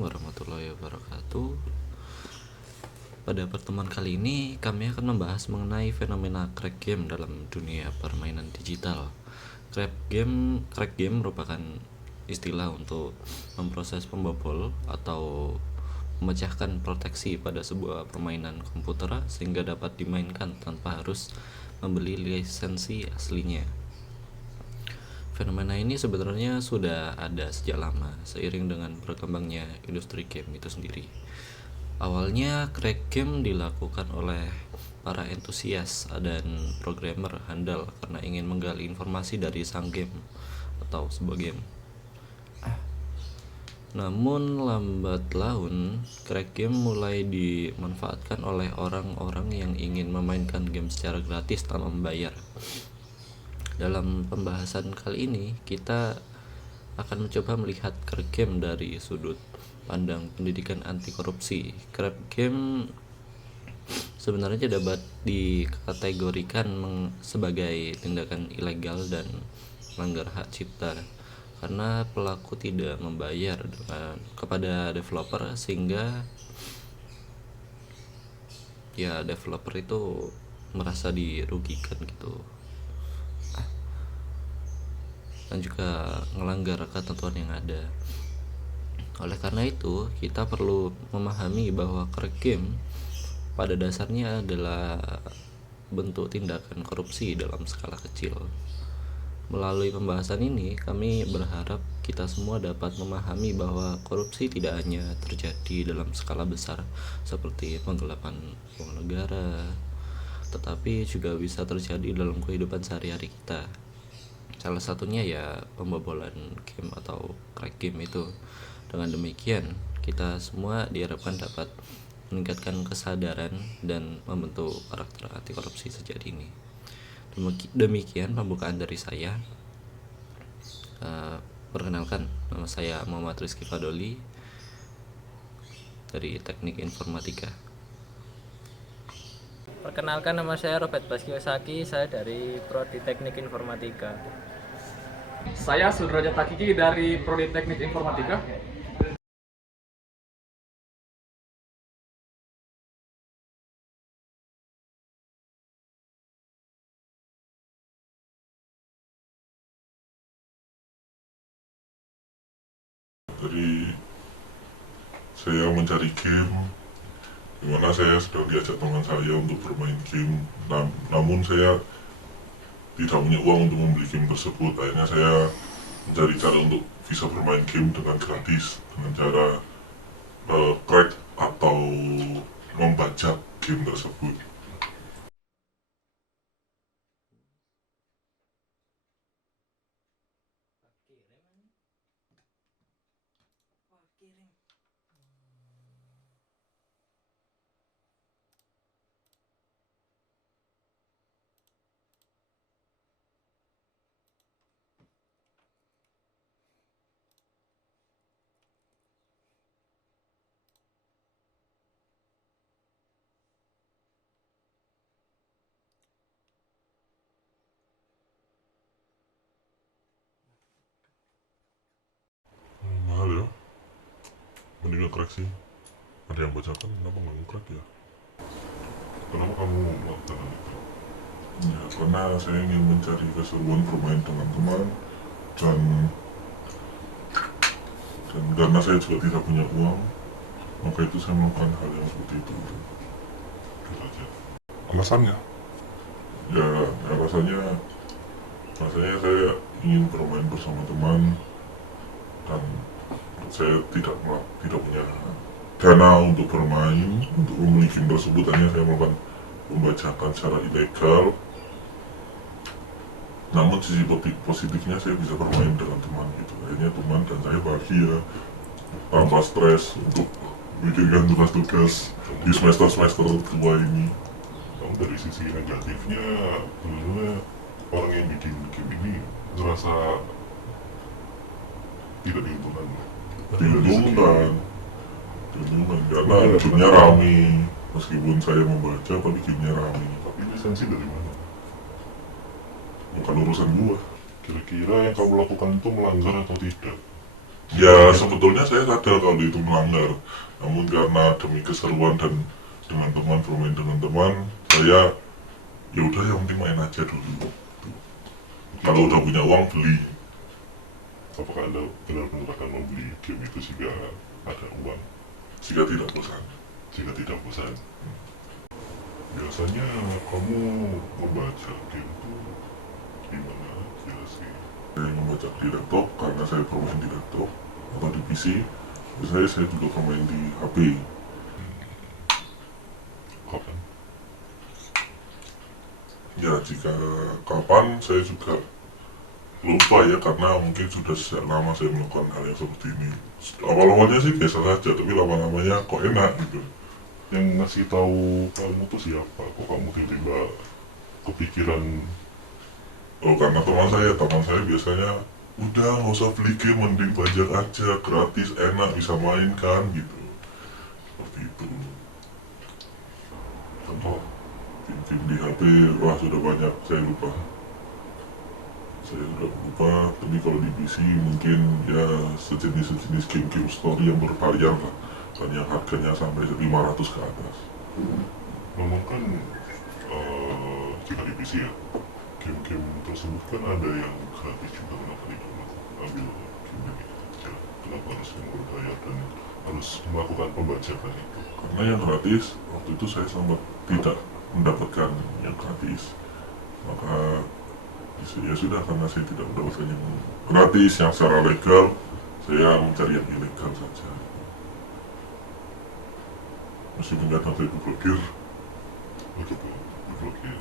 Assalamualaikum warahmatullahi wabarakatuh. Pada pertemuan kali ini kami akan membahas mengenai fenomena crack game dalam dunia permainan digital. Crack game merupakan istilah untuk memproses pembobol atau memecahkan proteksi pada sebuah permainan komputer sehingga dapat dimainkan tanpa harus membeli lisensi aslinya. Fenomena ini sebenarnya sudah ada sejak lama seiring dengan berkembangnya industri game itu sendiri. Awalnya crack game dilakukan oleh para entusias dan programmer handal karena ingin menggali informasi dari sang game atau sebuah game. Namun lambat laun, crack game mulai dimanfaatkan oleh orang-orang yang ingin memainkan game secara gratis tanpa membayar. Dalam pembahasan kali ini, kita akan mencoba melihat crack game dari sudut pandang pendidikan anti korupsi. Crack game sebenarnya dapat dikategorikan sebagai tindakan ilegal dan melanggar hak cipta karena pelaku tidak membayar kepada developer sehingga ya developer itu merasa dirugikan gitu, dan juga melanggar ketentuan yang ada. Oleh karena itu, kita perlu memahami bahwa crack game pada dasarnya adalah bentuk tindakan korupsi dalam skala kecil. Melalui pembahasan ini, kami berharap kita semua dapat memahami bahwa korupsi tidak hanya terjadi dalam skala besar seperti penggelapan uang negara, tetapi juga bisa terjadi dalam kehidupan sehari-hari kita. Salah satunya ya pembobolan game atau crack game itu. Dengan demikian, kita semua diharapkan dapat meningkatkan kesadaran dan membentuk karakter anti korupsi sejak dini. Demikian pembukaan dari saya. Perkenalkan, nama saya Muhammad Rizky Fadoli dari Teknik Informatika. Perkenalkan, nama saya Robert Baskiosaki, saya dari Prodi Teknik Informatika. Saya Sudrajat Takiki dari Prodi Teknik Informatika. Jadi saya mencari game, dimana saya sedang diajak teman saya untuk bermain game, namun saya tidak punya uang untuk membeli game tersebut. Akhirnya saya mencari cara untuk bisa bermain game dengan gratis dengan cara crack atau membajak game tersebut. Mahal ya, mending nge-crack sih. Ada yang bacakan, kenapa nggak nge-crack ya? Kenapa kamu melakukan itu? Ya, karena saya ingin mencari keseruan bermain dengan teman, dan karena saya juga tidak punya uang, maka itu saya melakukan hal yang seperti itu. Itu aja. Alasannya? Ya, alasannya saya ingin bermain bersama teman, dan saya tidak punya dana untuk bermain, untuk membeli game tersebut. Hanya saya melakukan pembajakan secara ilegal. Namun sisi positifnya saya bisa bermain dengan teman gitu. Akhirnya teman dan saya bahagia tanpa stres untuk memikirkan tugas-tugas di semester kedua ini. Namun dari sisi negatifnya, sebenarnya orang yang bikin game ini merasa tidak diuntungkan. Diuntungkan karena gamenya rame. Meskipun saya membaca, tapi gamenya rame. Tapi lisensi dari mana? Bukan urusan gua. Kira-kira yang kamu lakukan itu melanggar atau tidak? Ya sebetulnya saya sadar kalau itu melanggar, namun karena demi keseruan dan dengan teman, bermain dengan teman, saya ya udah yang penting main aja dulu. Kalau udah punya uang beli. Apakah Anda benar-benar akan membeli game itu jika ada uang? Jika tidak bosan. Jika tidak bosan. Biasanya kamu membaca game itu di mana aja sih? Saya membaca di laptop karena saya bermain di laptop atau di PC. Biasanya saya juga bermain di HP. Kapan? Ya jika kapan saya juga lupa ya, karena mungkin sudah sejak lama saya melakukan hal yang seperti ini. Awal-awalnya sih biasa saja, tapi lama-lamanya kok enak gitu. Yang ngasih tahu kamu tuh siapa? Kok kamu tiba-tiba kepikiran? Oh karena teman saya biasanya udah nggak usah beli game, mending bajak aja, gratis, enak, bisa main kan gitu. Seperti itu. Contoh game di HP, wah sudah banyak, saya lupa. Saya udah lupa, tapi kalau di PC mungkin ya sejenis game-game story yang bervarian lah, kan yang harganya sampai 500 ke atas. Memang kan jika di PC ya, game-game tersebut kan ada yang gratis juga, kenapa tidak ambil game ini aja? Kenapa harus yang berbayar dan harus melakukan pembajakan itu? Karena yang gratis waktu itu saya sempat tidak mendapatkan yang gratis, maka ya sudah, karena saya tidak mendapatkan yang gratis yang secara legal, saya mencari yang ilegal saja. Meskipun kadang saya diblokir, diblokir.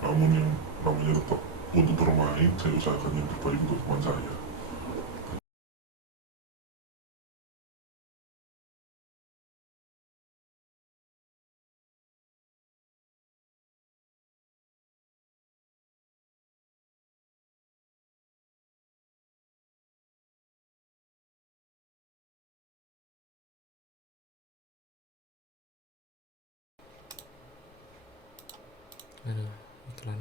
Namun yang namanya tetap untuk bermain, saya usahakan yang terbaik untuk teman saya. Iklan.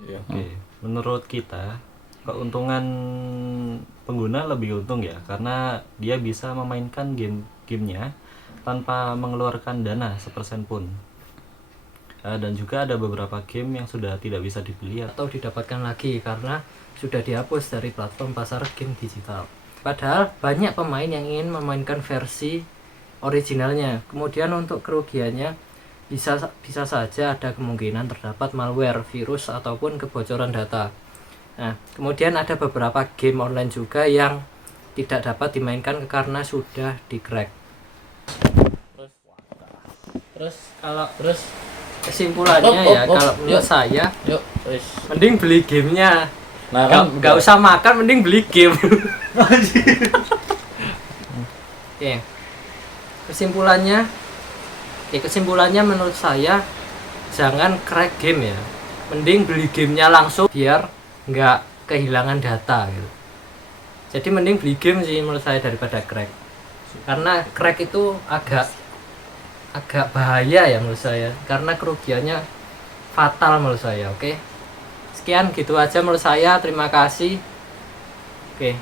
Iya. Oke, menurut kita keuntungan pengguna lebih untung ya, karena dia bisa memainkan gamenya tanpa mengeluarkan dana sepersen pun. Dan juga ada beberapa game yang sudah tidak bisa dibeli atau didapatkan lagi karena sudah dihapus dari platform pasar game digital. Padahal banyak pemain yang ingin memainkan versi originalnya. Kemudian untuk kerugiannya bisa saja ada kemungkinan terdapat malware, virus ataupun kebocoran data. Nah, kemudian ada beberapa game online juga yang tidak dapat dimainkan karena sudah di-crack. Terus kesimpulannya ya, kalau menurut saya Yuk, mending beli gamenya. nah Nggak usah makan, mending beli game. Oke. Kesimpulannya menurut saya jangan crack game ya. Mending beli gamenya langsung biar nggak kehilangan data gitu. Jadi mending beli game sih menurut saya daripada crack. Karena crack itu agak bahaya ya menurut saya, karena kerugiannya fatal menurut saya. Oke. Sekian gitu aja menurut saya. Terima kasih. Oke.